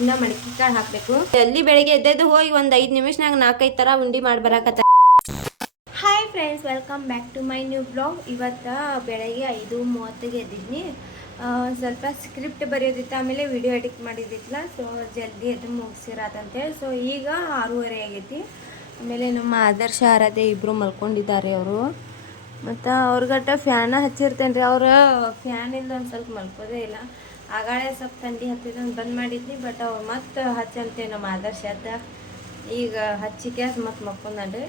ಇನ್ನು ಮಡಿಕೆ ಕಾಳು ಹಾಕಬೇಕು. ಜಲ್ದಿ ಬೆಳಗ್ಗೆ ಎದ್ದೆದ್ದು ಹೋಗಿ ಒಂದು 5 ನಿಮಿಷನಾಗ 4-5 ಥರ ಉಂಡೆ ಮಾಡಿ ಬರಾಕತ್ತ. Hi friends, welcome back to my new blog. ಇವತ್ತು ಬೆಳಗ್ಗೆ 5:30ಗೆ ಎದ್ದಿದ್ನಿ. ಸ್ವಲ್ಪ ಸ್ಕ್ರಿಪ್ಟ್ ಬರೆಯೋದಿತ್ತು, ಆಮೇಲೆ ವಿಡಿಯೋ ಎಡಿಟ್ ಮಾಡಿದ್ದಿತ್ತಲ್ಲ, ಸೊ ಜಲ್ದಿ ಎದ್ದು ಮುಗಿಸಿರತ್ತಂತೇಳಿ. ಸೊ ಈಗ 6:30 ಆಗೈತಿ. ಆಮೇಲೆ ನಮ್ಮ ಆದರ್ಶ ಆರಾಧ್ಯ ಇಬ್ಬರು ಮಲ್ಕೊಂಡಿದ್ದಾರೆ ಅವರು. ಮತ್ತು ಅವ್ರಿಗಟ್ಟ ಫ್ಯಾನ ಹಚ್ಚಿರ್ತೇನೆ ರೀ. ಅವ್ರು ಫ್ಯಾನಿಂದ ಒಂದು ಸ್ವಲ್ಪ ಮಲ್ಕೋದೇ ಇಲ್ಲ. ಆಗಾಳೆ ಸ್ವಲ್ಪ ಥಂಡಿ ಹತ್ತಿದಂಗೆ ಬಂದ್ ಮಾಡಿದ್ನಿ, ಬಟ್ ಅವ್ರು ಮತ್ತೆ ಹಚ್ಚಂತೆ ನಮ್ಮ ಆದರ್ಶ ಅದ ಈಗ ಹಚ್ಚಿಕೆ ಮತ್ತೆ ಮಕ್ಕೊಂಡ್ರಿ.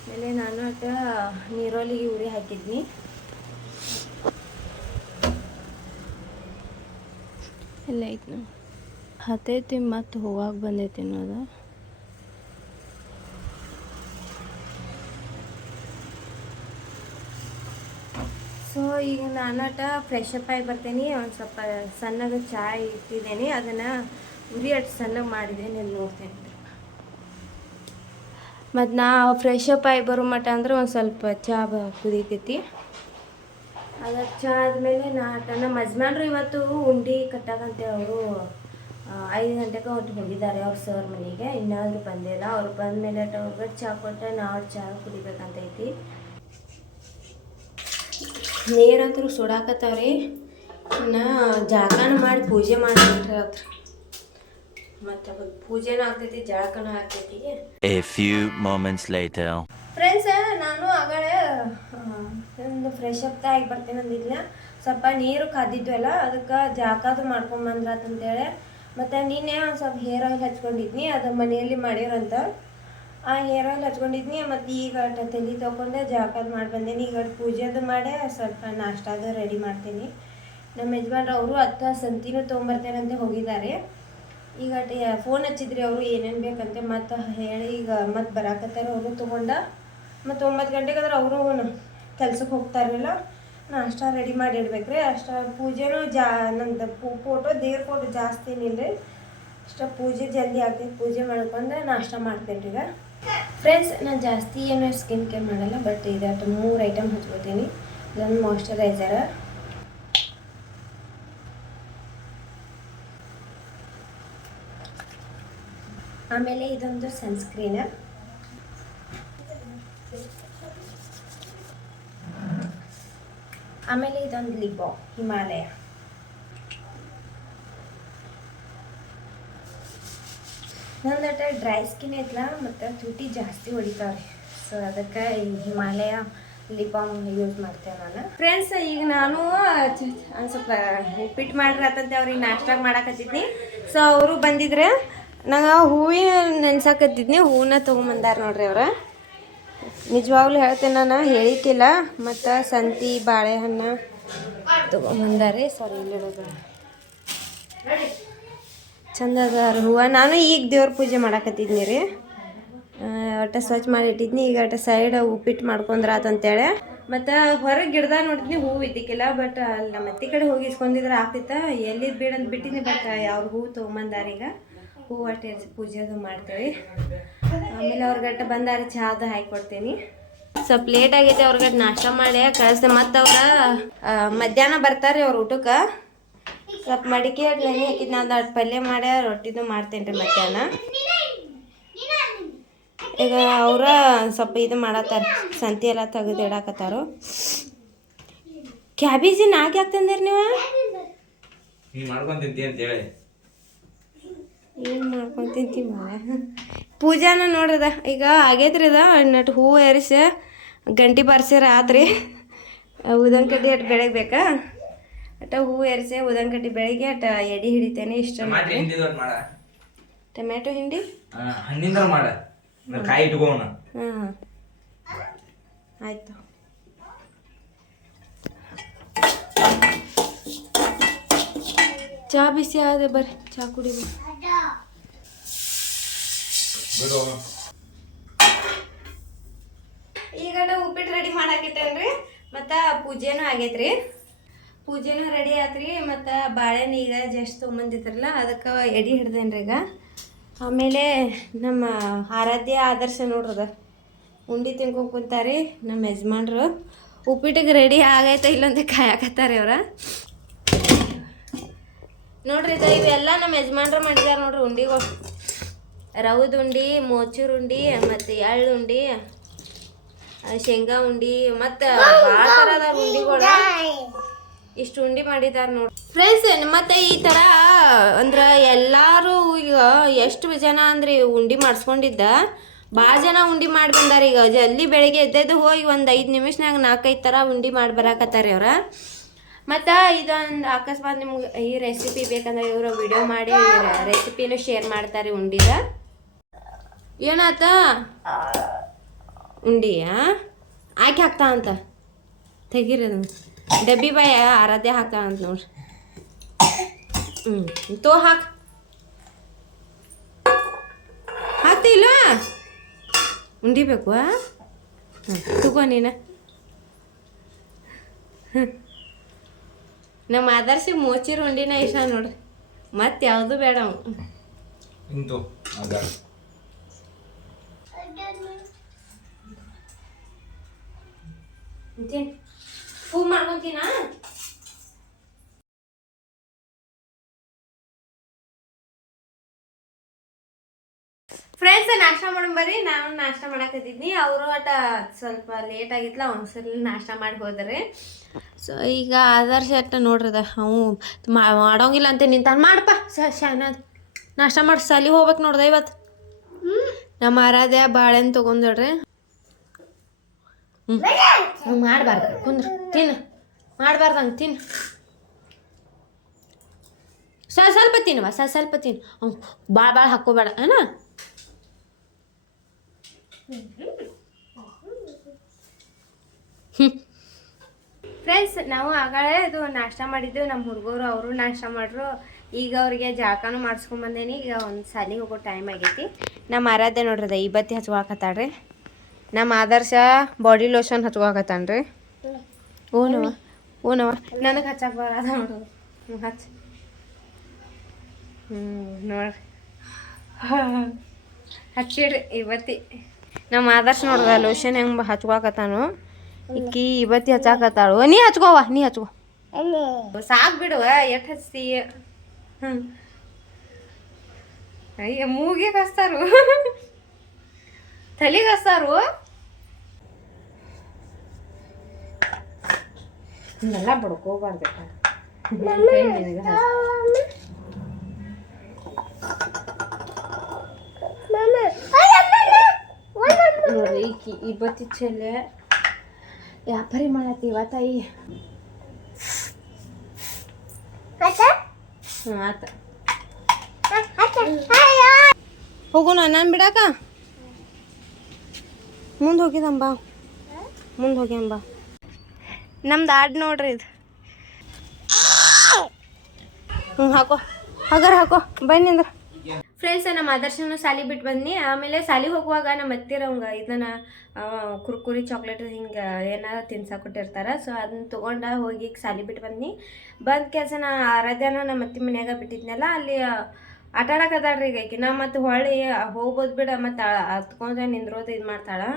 ಆಮೇಲೆ ನಾನು ಅಟ್ಟ ನೀರೊಲಿಗೆ ಉರಿ ಹಾಕಿದ್ನಿ. ಎಲ್ಲ ಐತಿ ಹತ್ತೈತಿ, ಮತ್ತು ಹೋಗಾಗ ಬಂದೈತಿ ಅನ್ನೋದು. ಸೊ ಈಗ ನಾನು ಫ್ರೆಶ್ ಅಪ್ ಆಗಿ ಬರ್ತೇನೆ. ಒಂದು ಸ್ವಲ್ಪ ಸಣ್ಣಗೆ ಚಾಯ್ ಇಟ್ಟಿದ್ದೇನೆ, ಅದನ್ನು ಉರಿ ಅಷ್ಟು ಸಣ್ಣಗೆ ಮಾಡಿದ್ದೇನೆ. ಇಲ್ಲಿ ನೋಡ್ತೇನೆ. ಮತ್ತು ನಾ ಫ್ರೆಶ್ ಅಪ್ ಆಗಿ ಬರೋ ಮಟ್ಟ ಅಂದ್ರೆ ಒಂದು ಸ್ವಲ್ಪ ಚಹಾ ಕುದೀತೈತಿ. ಅದ್ರ ಚಹಾ ಆದಮೇಲೆ ನಮ್ಮ ಯಜಮಾನ್ರು ಇವತ್ತು ಉಂಡೆ ಕಟ್ಟಾಕಂತೇಳಿ ಅವರು 5 ಗಂಟೆಗೆ ಹೊಟ್ಟು ಹೋಗಿದ್ದಾರೆ ಅವ್ರ ಸರ್ ಮನೆಗೆ. ಇನ್ನಾದರೂ ಬಂದಿಲ್ಲ. ಅವ್ರು ಬಂದಮೇಲೆ ಅವ್ರಿಗೆ ಚಹಾ ಕೊಟ್ಟು ನಾವು ಚಹಾ ಕುಡಿಬೇಕಂತೈತಿ. ನೀರಂತರೂ ಸುಡಾಕತ್ತಾವ್ರಿ. ಇನ್ನು ಜಳಕನ ಮಾಡಿ ಪೂಜೆ ಮಾಡಿಬಿಟ್ರೆ ಹತ್ರ ಮತ್ತು ಪೂಜೆನೂ ಆಗ್ತೈತಿ, ಜಳಕನೂ ಆಗ್ತೈತಿ. A few moments later. Friends, ನಾನು ಆಗಳೇ ಒಂದು ಫ್ರೆಶ್ ಅಪ್ ಆಗಿ ಬರ್ತೇನೆ ಅಂದಿದ್ಲ. ಸ್ವಲ್ಪ ನೀರು ಕಾದಿದ್ವಲ್ಲ, ಅದಕ್ಕೆ ಜಳಕದು ಮಾಡ್ಕೊಂಬಂದ್ರಾತಂತೇಳಿ. ಮತ್ತು ನಿನ್ನೆ ಒಂದು ಸ್ವಲ್ಪ ಹೇರ್ ಆಯಿಲ್ ಹಚ್ಕೊಂಡಿದ್ನಿ, ಅದು ಮನೆಯಲ್ಲಿ ಮಾಡಿರಂತ. ಆ ಹೇರ್ ಆಯಿಲ್ ಹಚ್ಕೊಂಡಿದ್ನಿ. ಮತ್ತು ಈಗ ತಲೆ ತೊಗೊಂಡೆ ಜಳಕದು ಮಾಡಿ ಬಂದೇನಿ. ಈಗ ಪೂಜೆದು ಮಾಡೇ ಸ್ವಲ್ಪ ನಾಷ್ಟಾದು ರೆಡಿ ಮಾಡ್ತೀನಿ. ನಮ್ಮ ಯಜಮಾನ್ರು ಅವರು ಸಂತಿನೂ ತೊಗೊಂಬರ್ತೇನಂತೆ ಹೋಗಿದ್ದಾರೆ. ಈಗ ಫೋನ್ ಹಚ್ಚಿದ್ರಿ ಅವರು ಏನೇನು ಬೇಕಂತೆ ಮತ್ತು ಹೇಳಿ ಈಗ ಮತ್ತೆ ಬರಾಕತ್ತಾರೆ ಅವರು ತೊಗೊಂಡ. ಮತ್ತು 9 ಗಂಟೆಗೆ ಆದ್ರೆ ಅವರು ಕೆಲ್ಸಕ್ಕೆ ಹೋಗ್ತಾರಲ್ಲ, ನಾಷ್ಟ ರೆಡಿ ಮಾಡಿ ಇಡ್ಬೇಕ್ರಿ. ಅಷ್ಟು ಪೂಜೆನೂ ನಂದು ಫೋಟೋ ದೇವ್ರ ಫೋಟೋ ಜಾಸ್ತಿ ಏನಿಲ್ಲ ರೀ, ಅಷ್ಟು ಪೂಜೆ ಜಲ್ದಿ ಆಗ್ತೈತಿ. ಪೂಜೆ ಮಾಡ್ಕೊಂಡು ನಾಷ್ಟ ಮಾಡ್ತೇನೆ ರೀ. ಈಗ ಫ್ರೆಂಡ್ಸ್, ನಾನು ಜಾಸ್ತಿ ಏನು ಸ್ಕಿನ್ ಕೇರ್ ಮಾಡಲ್ಲ, ಬಟ್ ಇದಟ್ಟು 3 ಐಟಮ್ ಹಚ್ಕೋತೀನಿ. ಇದೊಂದು ಮಾಯ್ಶ್ಚರೈಸರ್, ಆಮೇಲೆ ಇದೊಂದು ಸನ್ಸ್ಕ್ರೀನ್, ಆಮೇಲೆ ಇದೊಂದು ಲಿಪ್ ಬಾಮ್ ಹಿಮಾಲಯ. ನಂದಟ ಡ್ರೈ ಸ್ಕಿನ್ ಐತ್ಲ, ಮತ್ತು ತುಟಿ ಜಾಸ್ತಿ ಹೊಡಿತಾವ್ರಿ. ಸೊ ಅದಕ್ಕೆ ಈ ಹಿಮಾಲಯ ಲಿಪ್ ಬಾಮ್ ಯೂಸ್ ಮಾಡ್ತೇವೆ ನಾನು. ಫ್ರೆಂಡ್ಸ್, ಈಗ ನಾನು ಸ್ವಲ್ಪ ಉಪ್ಪಿಟ್ಟು ಮಾಡಿರತ್ತಂತೆ ಅವ್ರಿಗೆ ನಾಷ್ಟಾಗ ಮಾಡಾಕತ್ತಿದ್ನಿ. ಸೊ ಅವರು ಬಂದಿದ್ರೆ ನಂಗೆ ಹೂವಿನ ನೆನ್ಸಾಕತ್ತಿದ್ನಿ, ಹೂವನ್ನ ತೊಗೊಂಬಂದಾರ ನೋಡ್ರಿ ಅವ್ರು. ನಿಜವಾಗ್ಲೂ ಹೇಳ್ತೇನೆ, ನಾನು ಹೇಳಿಕ್ಕಿಲ್ಲ. ಮತ್ತು ಸಂತಿ ಬಾಳೆಹಣ್ಣು ತೊಗೊಂಬಂದಾರಿ. ಸಾರಿ, ಇಲ್ಲಿಡೋದು ಚಂದ ಅದಾರ ಹೂವು. ನಾನು ಈಗ ದೇವ್ರ ಪೂಜೆ ಮಾಡಾಕತ್ತಿದ್ನಿ ರೀ. ಒಟ್ಟು ಸ್ವಚ್ಛ ಮಾಡಿ ಇಟ್ಟಿದ್ನಿ. ಈಗ ಒಟ್ಟು ಸೈಡ್ ಉಪ್ಪಿಟ್ಟು ಮಾಡ್ಕೊಂಡ್ರಾತಂತೇಳಿ. ಮತ್ತು ಹೊರಗೆ ಗಿಡದಾಗ ನೋಡಿದ್ನಿ ಹೂವು ಇದ್ದಕ್ಕಿಲ್ಲ, ಬಟ್ ಅಲ್ಲಿ ನಮ್ಮ ಅತ್ತಿ ಕಡೆ ಹೋಗಿ ಇಸ್ಕೊಂಡಿದ್ರೆ ಆಗ್ತಿತ್ತ. ಎಲ್ಲಿದ್ದು ಬೇಡಂತ ಬಿಟ್ಟಿನಿ, ಬಟ್ ಯಾವ ಹೂವು ತೊಗೊಂಬಂದಾರ. ಈಗ ಹೂವು ಅಟ್ಟೆ ಪೂಜೆದು ಮಾಡ್ತೇವೆ. ಆಮೇಲೆ ಅವ್ರಿಗಟ್ಟ ಬಂದಾರ, ಚಹಾದ ಹಾಕಿಕೊಡ್ತೀನಿ. ಸ್ವಲ್ಪ ಲೇಟ್ ಆಗೈತೆ, ಅವ್ರಿಗಟ್ಟು ನಾಷ್ಟ ಮಾಡಿ ಕಳಿಸ್ದೆ. ಮತ್ತು ಅವ್ರ ಮಧ್ಯಾಹ್ನ ಬರ್ತಾರೆ ಅವ್ರ ಊಟಕ್ಕೆ. ಸ್ವಲ್ಪ ಮಡಿಕೆ ನೆನೆ ಹಾಕಿದ್ದು ನಾನು ಅಷ್ಟು ಪಲ್ಯ ಮಾಡಿ ರೊಟ್ಟಿದು ಮಾಡ್ತೇನೆ ರೀ ಮಧ್ಯಾಹ್ನ. ಈಗ ಅವ್ರ ಸ್ವಲ್ಪ ಇದು ಮಾಡತ್ತಾರ, ಸಂತಿ ಎಲ್ಲ ತೆಗೆದು ಇಡಾಕತ್ತಾರು. ಕ್ಯಾಬೇಜಿ ನಾಲ್ಕು ಯಾಕೆ ತಂದಿರಿ ನೀವು? ಏನು ಮಾಡ್ಕೊಂಡು ತಿಂತೀವಿ ಪೂಜಾನ ನೋಡ್ರದ. ಈಗ ಆಗೈತ್ರಿ ಅದ ನಟ್ಟು ಹೂವು ಏರಿಸಿ ಗಂಟಿ ಬಾರಿಸ್ಯಾರ ಆತ್ರಿ. ಉದನ್ ಕಡ್ಡಿ ಅಟ್ಟು ಬೆಳಗ್ಗೆ ಬೇಕಾ ಅಟ ಹೂವು ಏರಿಸಿ ಉದನ್ ಕಡ್ಡಿ ಬೆಳಗ್ಗೆ ಅಟ ಎಡಿ ಹಿಡಿತೇನೆ. ಇಷ್ಟ ಟೊಮ್ಯಾಟೊ ಹಿಂಡಿ ಹಾಂ ಆಯಿತು. ಚಹಾ ಬಿಸಿ ಆದ, ಬರ್ರಿ ಚಹಾ ಕುಡಿದು. ಈಗ ಉಪ್ಪಿಟ್ಟು ರೆಡಿ ಮಾಡಾಕಿಟ್ಟೇನ್ರಿ. ಮತ್ತು ಪೂಜೆನೂ ಆಗೈತ್ರಿ. ಪೂಜೆನೂ ರೆಡಿ ಆತ್ರಿ. ಮತ್ತು ಬಾಳೆಹಣ್ಣು ಈಗ ಜಸ್ಟ್ ತೊಗೊಂಬಂದಿದ್ರಲ್ಲ, ಅದಕ್ಕೆ ಎಡಿ ಹಿಡ್ದೇನ್ರಿ ಈಗ. ಆಮೇಲೆ ನಮ್ಮ ಆರಾಧ್ಯ ಆದರ್ಶ ನೋಡ್ರದ ಉಂಡೆ ತಿನ್ಕೊಂಡು ಕುಂತಾರಿ ನಮ್ಮ ಯಜಮಾನ್ರು. ಉಪ್ಪಿಟ್ಟಿಗೆ ರೆಡಿ ಆಗೈತೆ ಇಲ್ಲಂತ ಕಾಯಕತ್ತಾರೆ ಅವ್ರ. ನೋಡ್ರಿ ಇವೆಲ್ಲ ನಮ್ಮ ಯಜಮಾನ್ರ ಮಾಡಿದಾರ ನೋಡ್ರಿ ಉಂಡಿಗಳು. ರವದ ಉಂಡಿ, ಮೋಚೂರ್ ಉಂಡಿ, ಮತ್ತು ಎಳ್ಳು ಉಂಡಿ, ಶೇಂಗಾ ಉಂಡಿ, ಮತ್ತು ಭಾಳ ಥರ ಅದಾವ ಉಂಡಿಗಳು. ಇಷ್ಟು ಉಂಡಿ ಮಾಡಿದಾರೆ ನೋಡಿ ಫ್ರೆಂಡ್ಸ್. ಮತ್ತು ಈ ಥರ ಅಂದ್ರೆ ಎಲ್ಲರೂ ಈಗ ಎಷ್ಟು ಜನ ಅಂದ್ರೆ ಉಂಡಿ ಮಾಡಿಸ್ಕೊಂಡಿದ್ದ ಭಾಳ ಜನ ಉಂಡಿ ಮಾಡಿ ಬಂದಾರ. ಈಗ ಜಲ್ದಿ ಬೆಳಿಗ್ಗೆ ಎದ್ದೆದ್ದು ಹೋಗಿ ಒಂದು 5 ನಿಮಿಷನಾಗ 4-5 ಥರ ಉಂಡಿ ಮಾಡಿ ಬರಾಕತ್ತಾರೆ ಅವ್ರ. ಮತ್ತು ಇದೊಂದು ಅಕಸ್ಮಾತ್ ನಿಮ್ಗೆ ಈ ರೆಸಿಪಿ ಬೇಕಂದ್ರೆ ಇವರು ವಿಡಿಯೋ ಮಾಡಿ ರೆಸಿಪಿನೂ ಶೇರ್ ಮಾಡ್ತಾರೆ ಉಂಡಿದ. ಏನಾತ ಉಂಡಿ ಆಕೆ ಹಾಕ್ತಾ ಅಂತ ತೆಗೀರದು ಡಬ್ಬಿ ಬಾಯ ಆರಾಧ್ಯ ಹಾಕ್ತಾ ಅಂತ ನೋಡ್ರಿ. ತೋ ಹಾಕ್ತಿಲ್ಲ ಉಂಡಿ ಬೇಕು. ತಗೋ ನೀನು. ನಮ್ಮ ಆದರ್ಶ ಮೋಚಿರ ಉಂಡಿನ ಇಷ್ಟ ನೋಡ್ರಿ, ಮತ್ತೆ ಯಾವುದು ಬೇಡ. ಹೂ ಮಾಡ್ಕೊಂತೀನ. ಫ್ರೆಂಡ್ಸ್ ನಾಷ್ಟ ಮಾಡೋಣ ಬರ್ರಿ. ನಾನು ನಾಷ್ಟ ಮಾಡಕತ್ತಿದ್ನಿ, ಅವರು ಒಟ್ಟು ಸ್ವಲ್ಪ ಲೇಟ್ ಆಗಿತ್ತಲ್ಲ ಒಂದ್ಸಲ ನಾಷ್ಟ ಮಾಡಿ ಹೋದರೆ. ಸೊ ಈಗ ಆದರ್ಶ ಅಟ್ಟ ನೋಡ್ರದ ಅವು ಮಾಡೋಂಗಿಲ್ಲ ಅಂತ ನಿಂತಾನ. ಮಾಡಪ್ಪ ಶಾನಾದ್ ನಾಷ್ಟ ಮಾಡಿ ಸಾಲಿ ಹೋಗ್ಬೇಕು ನೋಡ್ದೆ ಇವತ್ತು. ನಮ್ಮ ಆರಾಧ್ಯ ಬಾಳೆಹಣ್ಣು ತೊಗೊಂಡ್ರಿ. ಮಾಡಬಾರ್ದು ಕುಂದ್ರ ತಿನ್ನು, ಮಾಡಬಾರ್ದು ಹಂಗೆ ತಿನ್ನು. ಸ್ವಲ್ಪ ತಿನ್ನುವ ಸ್ವಲ್ಪ ತಿನ್ನು, ಭಾಳ ಹಾಕೋಬೇಡ ಏನ. ಫ್ರೆಂಡ್ಸ್ ನಾವು ಆಗಳೇ ಅದು ನಾಷ್ಟ ಮಾಡಿದ್ದೆವು. ನಮ್ಮ ಹುಡುಗರು ಅವರು ನಾಷ್ಟ ಮಾಡ್ರು. ಈಗ ಅವ್ರಿಗೆ ಜಾಕನೂ ಮಾಡಿಸ್ಕೊಂಬಂದೇನಿ. ಈಗ ಒಂದು ಸಾಲಿಗೆ ಹೋಗೋ ಟೈಮ್ ಆಗೈತಿ. ನಮ್ಮ ಆರಾಧ್ಯ ನೋಡ್ರದ ಈ ಬತ್ತಿ ಹಚ್ಕೊಳಕತ್ತಾಳ್ರಿ. ನಮ್ಮ ಆದರ್ಶ ಬಾಡಿ ಲೋಷನ್ ಹಚ್ಕೊಳಕತ್ತಾನ್ರಿ. ಓನವ ನನಗೆ ಹಚ್ಚಕ್ಕೆ ಬರೋದ ನೋಡು. ಹಚ್ಚ ನೋಡ್ರಿ ಹಚ್ಚಿಡ್ರಿ ಇವತ್ತಿ. ನಮ್ಮ ಆದರ್ಶ ನೋಡ್ದ ಲೋಷನ್ ಹೆಂಗೆ ಹಚ್ಕೊಳಕತ್ತಾನು. ಇಕ್ಕಿ ಇವತ್ತಿ ಹಚ್ಚಾಕತ್ತಾಳು. ನೀ ಹಚ್ಕೋವ, ನೀ ಹಚ್ಕೋ ಸಾಕು ಬಿಡುವ. ಎಷ್ಟು ಹಚ್ತಿ? ಅಯ್ಯ ಮೂಗಿಗೆ ಹಚ್ತಾರು, ತಲೆಗೆ ಹಚ್ತಾರು. ಹಿಂಗೆಲ್ಲ ಬಡ್ಕೋಬಾರ್ದು. ನೋಡ್ರಿ ಈಕಿ ಇವತ್ತಿ ಚೆಲ್ಲೆ ವ್ಯಾಪಾರಿ ಮಾಡತ್ತೀವ ತಾಯಿ. ಆತ ಹೋಗೋಣ ನಾನು ಬಿಡಾಕ. ಮುಂದೆ ಹೋಗಿದಂಬ, ಮುಂದೆ ಹೋಗ್ಯಾಂಬ. ನಮ್ದು ಆಡ್ ನೋಡ್ರಿ ಇದು. ಹಾಕೋ ಹಗರ್ ಹಾಕೋ ಬನ್ನಿ ಅಂದ್ರೆ. ಫ್ರೆಂಡ್ಸ್ ನಮ್ಮ ಆದರ್ಶನ ಸಾಲಿ ಬಿಟ್ಟು ಬಂದ್ನಿ. ಆಮೇಲೆ ಸಾಲಿ ಹೋಗುವಾಗ ನಮ್ಮ ಅತ್ತಿರವಂಗ ಇದನ್ನ ಕುರ್ಕುರಿ ಚಾಕ್ಲೇಟ್ ಹಿಂಗೆ ಏನಾರ ತಿನ್ಸಕ್ಕೆ ಕೊಟ್ಟಿರ್ತಾರೆ. ಸೊ ಅದನ್ನ ತೊಗೊಂಡು ಹೋಗಿ ಸಾಲಿ ಬಿಟ್ಟು ಬಂದ್ನಿ. ಬಂದ ಕೆಲಸ ನಾ ಆರಾಧ್ಯನ ನಮ್ಮ ಅತ್ತಿ ಮನ್ಯಾಗ ಬಿಟ್ಟಿದ್ನಲ್ಲ, ಅಲ್ಲಿ ಆಟ ಆಡಕತ್ತಾಳ್ರಿ. ಈಗ ಆಕಿ ನಾ ಮತ್ತು ಹೊಳ್ಳಿ ಹೋಗ್ಬೋದು ಬಿಡ, ಮತ್ತು ಹತ್ಕೊಂಡ್ರೆ ನಿಂದ್ರೋದು ಇದು ಮಾಡ್ತಾಳೆ.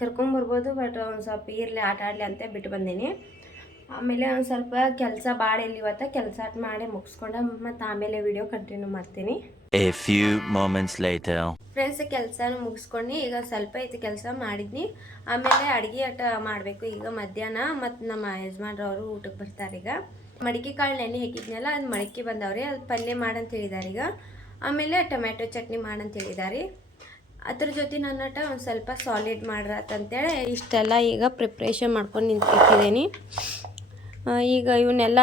ಕರ್ಕೊಂಬರ್ಬೋದು, ಬಟ್ ಒಂದು ಸ್ವಲ್ಪ ಇರಲಿ ಆಟ ಆಡಲಿ ಅಂತ ಬಿಟ್ಟು ಬಂದೀನಿ. ಆಮೇಲೆ ಒಂದು ಸ್ವಲ್ಪ ಕೆಲಸ ಭಾಳ ಇಲ್ಲಿ ಇವತ್ತು. ಕೆಲಸ ಮಾಡಿ ಮುಗಿಸ್ಕೊಂಡು ಮತ್ತು ಆಮೇಲೆ ವಿಡಿಯೋ ಕಂಟಿನ್ಯೂ ಮಾಡ್ತೀನಿ. A few moments later. Friends ಕೆಲಸನೂ ಮುಗಿಸ್ಕೊಂಡು ಈಗ ಸ್ವಲ್ಪ ಐತಿ ಕೆಲಸ ಮಾಡಿದ್ನಿ. ಆಮೇಲೆ ಅಡುಗೆ ಆಟ ಮಾಡಬೇಕು ಈಗ ಮಧ್ಯಾಹ್ನ. ಮತ್ತು ನಮ್ಮ ಯಜಮಾನ್ರವರು ಊಟಕ್ಕೆ ಬರ್ತಾರೆ. ಈಗ ಮಡಿಕೆ ಕಾಳು ನೆನೆ ಹಾಕಿದ್ನಲ್ಲ, ಅದು ಮಡಿಕೆ ಬಂದವ್ರಿ. ಅದು ಪಲ್ಯ ಮಾಡಂತ ಹೇಳಿದ್ದಾರೆ ಈಗ. ಆಮೇಲೆ ಟೊಮ್ಯಾಟೊ ಚಟ್ನಿ ಮಾಡಂತ ಹೇಳಿದ್ದಾರೆ. ಅದ್ರ ಜೊತೆ ನನ್ನಟ ಒಂದು ಸ್ವಲ್ಪ ಸಾಲಿಡ್ ಮಾಡ್ರತ್ತಂತೇಳಿ ಇಷ್ಟೆಲ್ಲ ಈಗ ಪ್ರಿಪ್ರೇಷನ್ ಮಾಡ್ಕೊಂಡು ನಿಂತಿದ್ದೀನಿ. ಈಗ ಇವನ್ನೆಲ್ಲ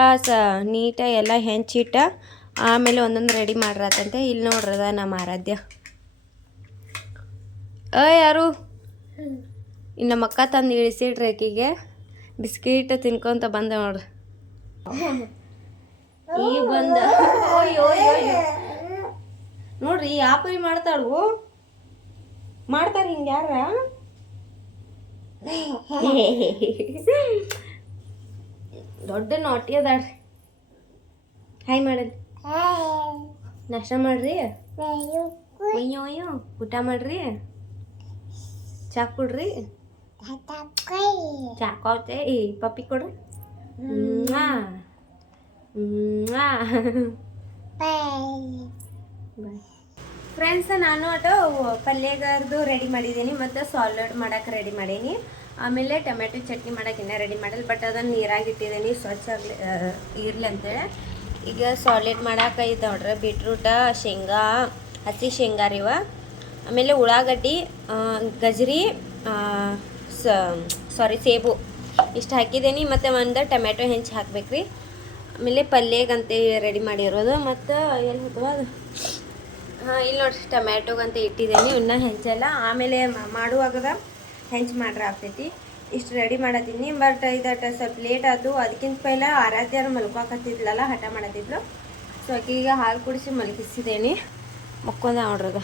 ನೀಟಾಗಿ ಎಲ್ಲ ಹೆಂಚಿಟ್ಟ ಆಮೇಲೆ ಒಂದೊಂದು ರೆಡಿ ಮಾಡ್ರತ್ತಂತೆ. ಇಲ್ಲಿ ನೋಡ್ರದ ನಮ್ಮ ಆರಾಧ್ಯ. ಯಾರು ಇನ್ನು ನಮ್ಮ ಅಕ್ಕ ತಂದು ಇಳಿಸಿಡ್ರಿ ಆಕಿಗೆ ಬಿಸ್ಕಿಟ್ ತಿನ್ಕೊಂತ ಬಂದೆ ನೋಡ್ರಿ. ಈಗ ಬಂದ ನೋಡ್ರಿ ಯಾಪರಿ ಮಾಡ್ತಾಳು. ಮಾಡ್ತಾರೆ ಹಿಂಗೆ ಯಾರ ದೊಡ್ಡ ನಾಟಿ ಅದಾಳ್ರಿ. ಹಾಯ್ ಮಾಡಲ್ ನಾಷ್ಟ ಮಾಡ್ರಿ. ಅಯ್ಯೋ ಊಟ ಮಾಡ್ರಿ. ಚಾ ಕೊಡ್ರಿ. ಚಾ ಕಾವ್ತೆ ಪಪ್ಪಿ ಕೊಡ್ರಿ. ಫ್ರೆಂಡ್ಸ್, ನಾನು ಒಟ್ಟು ಪಲ್ಯಗಾರ್ದು ರೆಡಿ ಮಾಡಿದ್ದೀನಿ ಮತ್ತು ಸಾಲಡ್ ಮಾಡೋಕೆ ರೆಡಿ ಮಾಡೀನಿ. ಆಮೇಲೆ ಟೊಮೆಟೊ ಚಟ್ನಿ ಮಾಡೋಕೆ ಇನ್ನೂ ರೆಡಿ ಮಾಡಿಲ್ಲ, ಬಟ್ ಅದನ್ನು ನೀರಾಗಿ ಇಟ್ಟಿದ್ದೀನಿ ಸ್ವಚ್ಛ ಇರಲಿ ಅಂತೇಳಿ. ಈಗ ಸಾಲಿಡ್ ಮಾಡೋಕೆ ಇದು ನೋಡ್ರಿ, ಬೀಟ್ರೂಟ, ಶೇಂಗಾ, ಹಸಿ ಶೇಂಗಾ ರೀ ಇವ, ಆಮೇಲೆ ಉಳ್ಳಾಗಡ್ಡಿ, ಗಜ್ರಿ, ಸೇಬು ಇಷ್ಟು ಹಾಕಿದ್ದೀನಿ. ಮತ್ತು ಒಂದು ಟೊಮೆಟೊ ಹೆಂಚು ಹಾಕ್ಬೇಕ್ರಿ. ಆಮೇಲೆ ಪಲ್ಯಗಂತೆ ರೆಡಿ ಮಾಡಿರೋದು. ಮತ್ತು ಎಲ್ಲಿ ಹೋಗ್ತವ ಅದು, ಇಲ್ಲಿ ನೋಡ್ರಿ ಟೊಮ್ಯಾಟೊಗಂತ ಇಟ್ಟಿದ್ದೀನಿ, ಇನ್ನೂ ಹೆಂಚೆಲ್ಲ ಆಮೇಲೆ ಮಾಡುವಾಗದ ಹೆಂಚು ಮಾಡ್ರೆ ಆಗ್ತೈತಿ. ಇಷ್ಟು ರೆಡಿ ಮಾಡತ್ತೀನಿ. ಬಟ್ ಇದಟ ಸ್ವಲ್ಪ ಲೇಟ್ ಆಯ್ತು. ಅದಕ್ಕಿಂತ ಪೈಲ ಆರಾಧ್ಯಾರು ಮಲ್ಕೋಕತ್ತಿದ್ಲಲ್ಲ, ಹಠ ಮಾಡತ್ತಿದ್ಲು. ಸೊ ಆಕೆಗೆ ಹಾಲು ಕುಡಿಸಿ ಮಲಗಿಸಿದ್ದೇನೆ. ಮಕ್ಕೊಂದ ನೋಡ್ರದ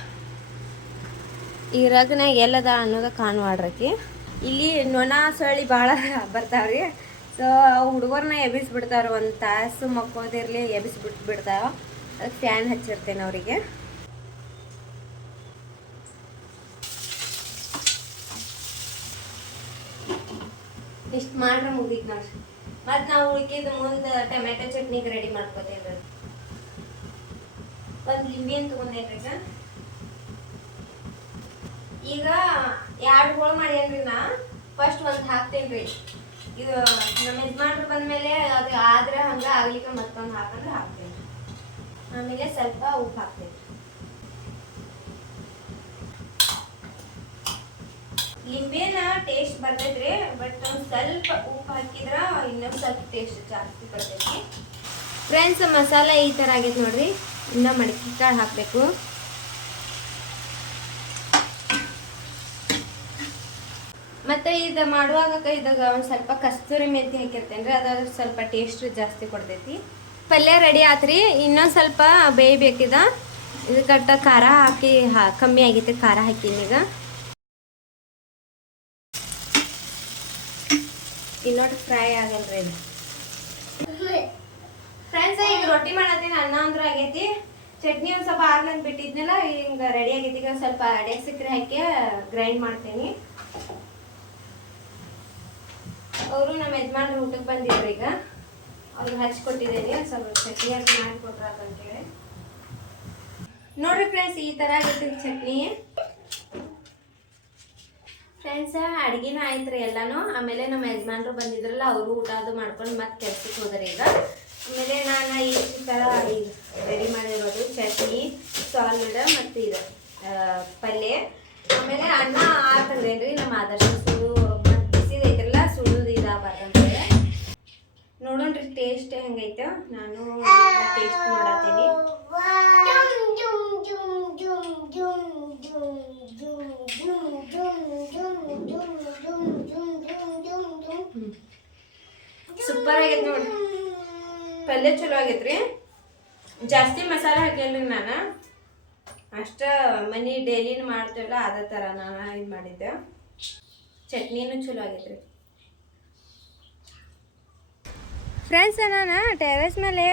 ಇರಾಗನಾಗ ಎಲ್ಲದ ಅನ್ನೋದ ಕಾಣುವಾಡ್ರಕಿ. ಇಲ್ಲಿ ನೊಣ ಸೊಳ್ಳಿ ಭಾಳ ಬರ್ತಾವ್ರಿ. ಸೊ ಹುಡುಗರನ್ನ ಎಬ್ಬಿಸ್ಬಿಡ್ತಾವ್ರಿ, ಒಂದು ತಾಸು ಮಕ್ಕೋದಿರಲಿ ಎಬ್ಬಿಸ್ಬಿಡ್ತಾವ. ಅದಕ್ಕೆ ಫ್ಯಾನ್ ಹಚ್ಚಿರ್ತೇನೆ ಅವರಿಗೆ. ಇಷ್ಟು ಮಾಡ್ರೆ ಮುಗಿತು ನೋಡ್ರಿ. ಮತ್ತು ನಾವು ಉಳ್ಕಿದ ಮುಂದೆ ಟೊಮೆಟೊ ಚಟ್ನಿಗೆ ರೆಡಿ ಮಾಡ್ಕೋತೇವೆ. ಒಂದು ಲಿಂಬೆಯನ್ನು ತೊಗೊಂಡೇನ್ರಿ. ಈಗ 2 ಹೋಳು ಮಾಡೇನ್ರಿ. ನಾ ಫಸ್ಟ್ ಒಂದು ಹಾಕ್ತೇನೆ ರೀ. ಇದು ನಮ್ಮ ಯಜಮಾನ್ರು ಬಂದಮೇಲೆ ಅದು ಆದ್ರೆ ಹಂಗೆ ಆಗ್ಲಿಕ್ಕೆ ಮತ್ತೊಂದು ಹಾಕಂದ್ರೆ ಹಾಕ್ತೇನೆ. ಆಮೇಲೆ ಸ್ವಲ್ಪ ಉಪ್ಪು ಹಾಕ್ತೇನೆ. ಲಿಂಬೆನ ಟೇಸ್ಟ್ ಬರ್ತೈತ್ರಿ, ಬಟ್ ಒಂದು ಸ್ವಲ್ಪ ಉಪ್ಪು ಹಾಕಿದ್ರೆ ಇನ್ನೊಂದು ಸ್ವಲ್ಪ ಟೇಸ್ಟ್ ಜಾಸ್ತಿ ಬರ್ತೈತಿ. ಫ್ರೆಂಡ್ಸ್, ಮಸಾಲೆ ಈ ಥರ ಆಗೈತೆ ನೋಡ್ರಿ. ಇನ್ನು ಮಡಕಿ ಕಾಳು ಹಾಕಬೇಕು. ಮತ್ತು ಇದು ಮಾಡುವಾಗ ಇದಾಗ ಒಂದು ಸ್ವಲ್ಪ ಕಸ್ತೂರಿ ಮೆಂತಿ ಹಾಕಿರ್ತೇನೆ ರೀ. ಅದಾದ್ರೆ ಸ್ವಲ್ಪ ಟೇಸ್ಟ್ ಜಾಸ್ತಿ ಕೊಡ್ತೈತಿ. ಪಲ್ಯ ರೆಡಿ ಆತ್ರಿ. ಇನ್ನೊಂದು ಸ್ವಲ್ಪ ಬೇಯಬೇಕಿದ. ಇದು ಕಟ್ಟ ಖಾರ ಹಾಕಿ ಕಮ್ಮಿ ಆಗೈತೆ, ಖಾರ ಹಾಕಿನಿ. ಈಗ ಇನ್ನೊಟ್ಟು ಫ್ರೈ ಆಗಲ್ರಿ ಇದು. ಫ್ರೆಂಡ್ಸ್, ಈಗ ರೊಟ್ಟಿ ಮಾಡತ್ತೀನಿ. ಅನ್ನ ಅಂದ್ರೆ ಆಗೈತಿ. ಚಟ್ನಿ ಒಂದು ಸ್ವಲ್ಪ ಆಗ್ಲಂತ ಬಿಟ್ಟಿದ್ನಲ್ಲ, ಹಿಂಗೆ ರೆಡಿ ಆಗೈತಿ. ಈಗ ಸ್ವಲ್ಪ ಅಡ್ಯಾಗ ಸಕ್ಕರೆ ಹಾಕಿ ಗ್ರೈಂಡ್ ಮಾಡ್ತೀನಿ. ಅವರು ನಮ್ಮ ಯಜಮಾನ್ರು ಊಟಕ್ಕೆ ಬಂದಿದ್ರು. ಈಗ ಅವ್ರಿಗೆ ಹಚ್ಕೊಟ್ಟಿದ್ದೀನಿ. ಸ್ವಲ್ಪ ಚಟ್ನಿ ಹಾಕಿ ಮಾಡಿಕೊಟ್ರಾಕಂತೇಳಿ ನೋಡ್ರಿ. ಫ್ರೆಂಡ್ಸ್, ಈ ಥರ ಆಗೈತಿ ಚಟ್ನಿ. ಫ್ರೆಂಡ್ಸ್, ಅಡುಗೆನೂ ಆಯ್ತು ರೀ ಎಲ್ಲನೂ. ಆಮೇಲೆ ನಮ್ಮ ಯಜಮಾನ್ರು ಬಂದಿದ್ರಲ್ಲ, ಅವರು ಊಟ ಅದು ಮಾಡ್ಕೊಂಡು ಮತ್ತೆ ಕೆಲ್ಸಕ್ಕೆ ಹೋದ್ರೆ. ಈಗ ಆಮೇಲೆ ನಾನು ಈ ಥರ ಈಗ ರೆಡಿ ಮಾಡಿರೋದು ಚಟ್ನಿ, ಸಾಲಡ್ ಮತ್ತು ಇದು ಪಲ್ಯ. ಆಮೇಲೆ ಅನ್ನ ಹಾಕಂದ್ರೇನ್ರಿ ನಮ್ಮ ಆದರ್ಶ ಸುಡು ಮತ್ತು ಬಿಸಿದೈತ್ರಲ್ಲ, ಸುಡುದು ಇದಾಗಬಾರ್ದಂತೇಳಿ. ನೋಡೋಣ್ರಿ ಟೇಸ್ಟ್ ಹೆಂಗೈತೆ. ನಾನು ಟೇಸ್ಟ್ ಮಾಡತ್ತೀನಿ. ಸೂಪರ್ ಆಗೈತೆ ನೋಡಿ. ಪಲ್ಯ ಚಲೋ ಆಗೈತ್ರಿ. ಜಾಸ್ತಿ ಮಸಾಲೆ ಹಾಕಿಲ್ರಿ ನಾನು. ಅಷ್ಟ ಮನೆ ಡೈಲಿನ ಮಾಡ್ತೇವಲ್ಲ ಅದೇ ಥರ ನಾನು ಇದು ಮಾಡಿದ್ದೆ. ಚಟ್ನಿನೂ ಚಲೋ ಆಗೈತ್ರಿ. ಫ್ರೆಂಡ್ಸ್, ನಾನು ಟೆರೆಸ್ ಮೇಲೆ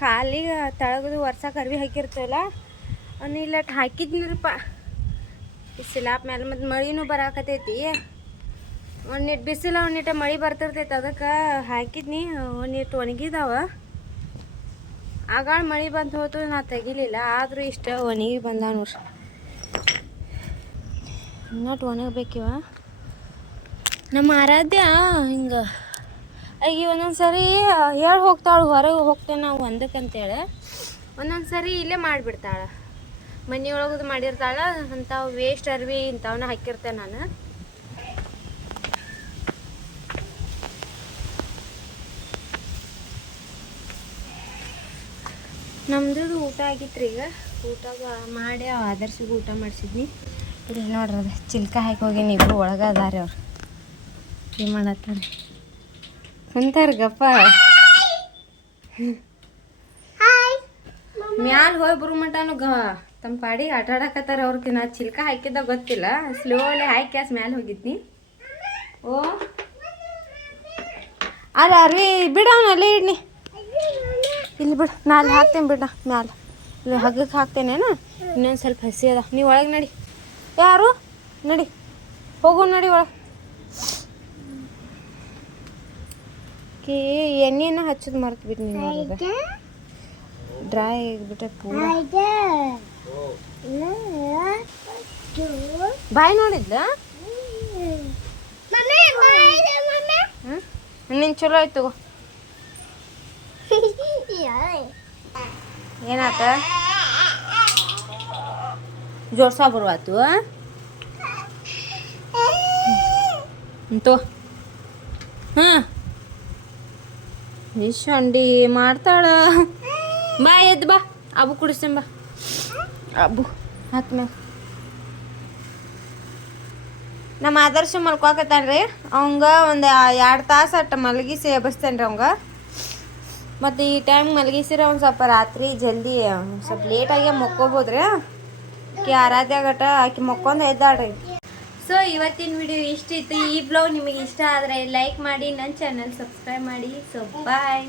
ಖಾಲಿಗೆ ತಳಗದು ವರ್ಷಕ್ಕೆ ಅರ್ವಿ ಹಾಕಿರ್ತೇವಲ್ಲ, ಅವ್ನು ಇಲ್ಲಟ್ಟು ಹಾಕಿದ್ನಿರಪ್ಪ ಈ ಸ್ಲ್ಯಾಪ್ ಮೇಲೆ. ಮತ್ತು ಮಳಿನೂ ಬರಾಕತೈತಿ. ಒಂದಿಟ್ಟು ಬಿಸಿಲು ಒಂದಿಟ್ಟು ಮಳೆ ಬರ್ತಿರ್ತೈತೆ. ಅದಕ್ಕೆ ಹಾಕಿದ್ನಿ. ಒಂದಿಟ್ಟು ಒಣಗಿದಾವ. ಆಗಾಳ ಮಳೆ ಬಂದು ಹೋತು, ನಾ ತೆಗಿಲಿಲ್ಲ. ಆದರೂ ಇಷ್ಟ ಒಣಗಿ ಬಂದಾವ ನೋಡ್ರಿ. ಇನ್ನಟ್ಟು ಒಣಗಬೇಕಿವ. ನಮ್ಮ ಆರಾಧ್ಯ ಹಿಂಗೆ ಈಗ ಒಂದೊಂದು ಸರಿ ಹೇಳಿ ಹೋಗ್ತಾಳು, ಹೊರಗೆ ಹೋಗ್ತೇನೆ ನಾವು ಒಂದಕ್ಕಂತೇಳಿ. ಒಂದೊಂದು ಸರಿ ಇಲ್ಲೇ ಮಾಡಿಬಿಡ್ತಾಳೆ. ಮನೆಯೊಳಗದು ಮಾಡಿರ್ತಾಳೆ. ಅಂಥವು ವೇಸ್ಟ್ ಅರ್ವಿ ಇಂಥವನ್ನ ಹಾಕಿರ್ತೇನೆ ನಾನು. ನಮ್ದು ಊಟ ಆಗಿತ್ತು ರೀ. ಈಗ ಊಟಾಗ ಮಾಡಿ ಆದರ್ಶಿಗೆ ಊಟ ಮಾಡಿಸಿದ್ನಿ. ಇಲ್ಲಿ ನೋಡ್ರಿ, ಅದು ಚಿಲ್ಕ ಹಾಕಿ ಹೋಗೀನಿ. ಇಬ್ಬರು ಒಳಗೆ ಅದಾರೆ. ಅವ್ರು ಏನು ಮಾಡತ್ತಾರೆ ಕುಂತಾರ ಗಪ್ಪ. ಮ್ಯಾಲ ಹೋಗಿ ಬರೋ ಮಟನು ತಮ್ಮ ಪಾಡಿಗೆ ಆಟ ಆಡಕತ್ತಾರ. ಅವ್ರಿಗೆ ನಾ ಚಿಲ್ಕ ಹಾಕಿದ್ದ ಗೊತ್ತಿಲ್ಲ. ಸ್ಲೋಲಿ ಹಾಕಿ ಕ್ಯಾಸ್ ಮ್ಯಾಲೆ ಹೋಗಿದ್ನಿ. ಓ ಅಲ್ಲ ಅರ್ವಿ ಬಿಡ, ಅವನು ಅಲ್ಲೇ ಇಡ್ನಿ. ಇಲ್ಲಿ ಬಿಡು, ಮ್ಯಾಲೆ ಹಾಕ್ತೇನೆ. ಬಿಡ ಮ್ಯಾಲೆ ಇಲ್ಲಿ ಹಗ್ಗಕ್ಕೆ ಹಾಕ್ತೇನೇನ. ಇನ್ನೊಂದು ಸ್ವಲ್ಪ ಹಸಿ ಅದ. ನೀವು ಒಳಗೆ ನಡಿ. ಯಾರು ನಡಿ, ಹೋಗು ನಡಿ ಒಳಗೆ. ಎಣ್ಣೆನ ಹಚ್ಚೋದು ಮರ್ತು ಬಿಟ್ಟು ನೀವು ಡ್ರೈ ಆಗಿಬಿಟ್ಟೆ ಪೂರ. ಬಾಯ್ ನೋಡಿದ್ಲ ನಿನ್ ಚಲೋ ಆಯ್ತು. ಏನಾತ ಜೋಡ್ಸ ಬರುವಾತು ಅಂತೂ. ಹಾಂ ಇಷ್ಟೊಂಡಿ ಮಾಡ್ತಾಳ. ಬಾ ಎದ್ದು ಬಾ, ಅಬು ಕುಡಿಸ್ತೇನೆ ಬಾ. ಅಬು ಹಾಕ್ಮ್ಯಾಗ ನಮ್ಮ ಆದರ್ಶ ಮಲ್ಕೊಕತ್ತಾನ್ರಿ. ಅವಂಗ ಒಂದು 2 ತಾಸು ಅಟ್ಟ ಮಲಗಿಸಿ ಎಬ್ಬಿಸ್ತೇನೆ ರೀ ಅವಂಗ. ಮತ್ತು ಈ ಟೈಮ್ ಮಲಗಿಸಿರ ಒಂದು ಸ್ವಲ್ಪ ರಾತ್ರಿ ಜಲ್ದಿ ಸ್ವಲ್ಪ ಲೇಟಾಗೆ ಮಕ್ಕೋಬೋದ್ರಿ. ಆಕೆ ಆರಾಧ್ಯಾಗಟ ಆಕೆ ಮಕ್ಕೊಂದು ಎದ್ದಾಳ್ರಿ. ಸೊ ಇವತ್ತಿನ ವಿಡಿಯೋ ಇಷ್ಟಿತ್ತು. ಈ ಬ್ಲಾಗ್ ನಿಮಗೆ ಇಷ್ಟ ಆದರೆ ಲೈಕ್ ಮಾಡಿ, ನನ್ನ ಚಾನಲ್ ಸಬ್ಸ್ಕ್ರೈಬ್ ಮಾಡಿ. ಸೊ ಬಾಯ್.